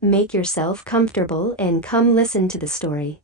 Make yourself comfortable and come listen to the story.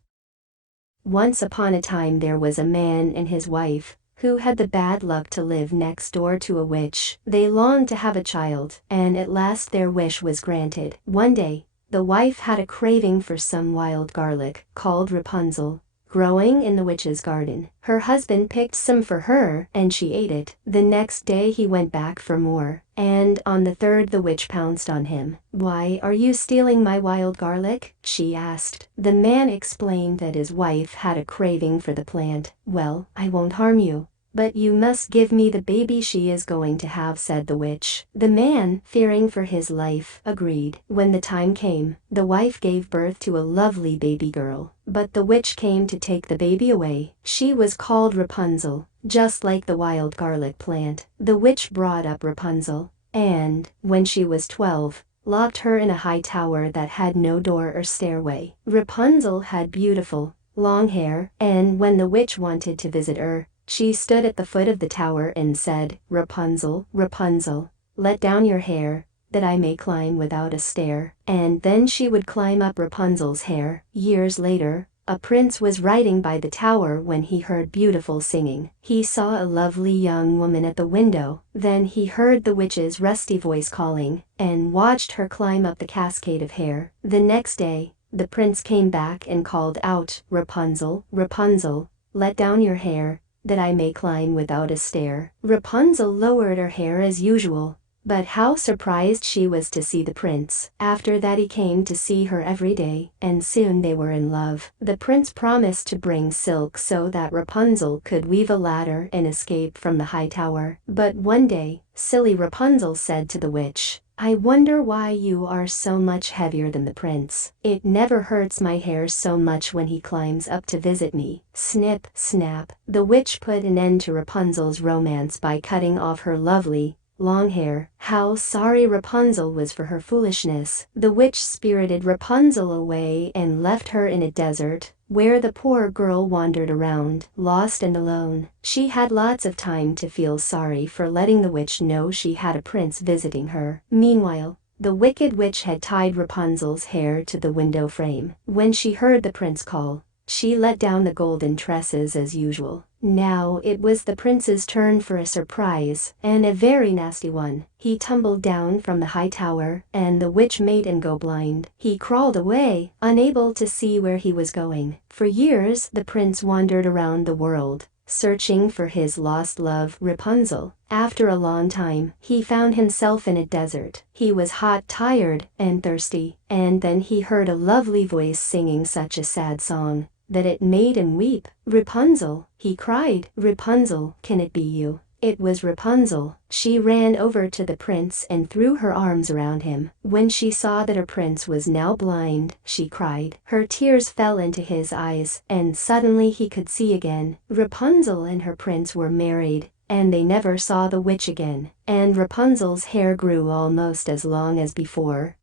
Once upon a time there was a man and his wife, who had the bad luck to live next door to a witch. They longed to have a child, and at last their wish was granted. One day, the wife had a craving for some wild garlic, called Rapunzel, growing in the witch's garden. Her husband picked some for her, and she ate it. The next day he went back for more, and on the third the witch pounced on him. "Why are you stealing my wild garlic?" she asked. The man explained that his wife had a craving for the plant. "Well, I won't harm you, but you must give me the baby she is going to have," said the witch. The man, fearing for his life, agreed. When the time came, the wife gave birth to a lovely baby girl. But the witch came to take the baby away. She was called Rapunzel, just like the wild garlic plant. The witch brought up Rapunzel, and, when she was 12, locked her in a high tower that had no door or stairway. Rapunzel had beautiful, long hair, and when the witch wanted to visit her, she stood at the foot of the tower and said, "Rapunzel, Rapunzel, let down your hair, that I may climb without a stair." And then she would climb up Rapunzel's hair. Years later, a prince was riding by the tower when he heard beautiful singing. He saw a lovely young woman at the window. Then he heard the witch's rusty voice calling, and watched her climb up the cascade of hair. The next day, the prince came back and called out, "Rapunzel, Rapunzel, let down your hair, that I may climb without a stair." Rapunzel lowered her hair as usual, but how surprised she was to see the prince. After that he came to see her every day, and soon they were in love. The prince promised to bring silk so that Rapunzel could weave a ladder and escape from the high tower. But one day, silly Rapunzel said to the witch, "I wonder why you are so much heavier than the prince. It never hurts my hair so much when he climbs up to visit me." Snip, snap. The witch put an end to Rapunzel's romance by cutting off her lovely, long hair. How sorry Rapunzel was for her foolishness. The witch spirited Rapunzel away and left her in a desert, where the poor girl wandered around, lost and alone. She had lots of time to feel sorry for letting the witch know she had a prince visiting her. Meanwhile, the wicked witch had tied Rapunzel's hair to the window frame. When she heard the prince call, she let down the golden tresses as usual. Now it was the prince's turn for a surprise, and a very nasty one. He tumbled down from the high tower, and the witch made him go blind. He crawled away, unable to see where he was going. For years the prince wandered around the world, searching for his lost love, Rapunzel. After a long time, he found himself in a desert. He was hot, tired, and thirsty, and then he heard a lovely voice singing such a sad song that it made him weep. "Rapunzel," he cried. "Rapunzel, can it be you?" It was Rapunzel. She ran over to the prince and threw her arms around him. When she saw that her prince was now blind, she cried. Her tears fell into his eyes, and suddenly he could see again. Rapunzel and her prince were married, and they never saw the witch again. And Rapunzel's hair grew almost as long as before.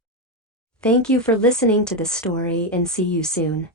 Thank you for listening to the story, and see you soon.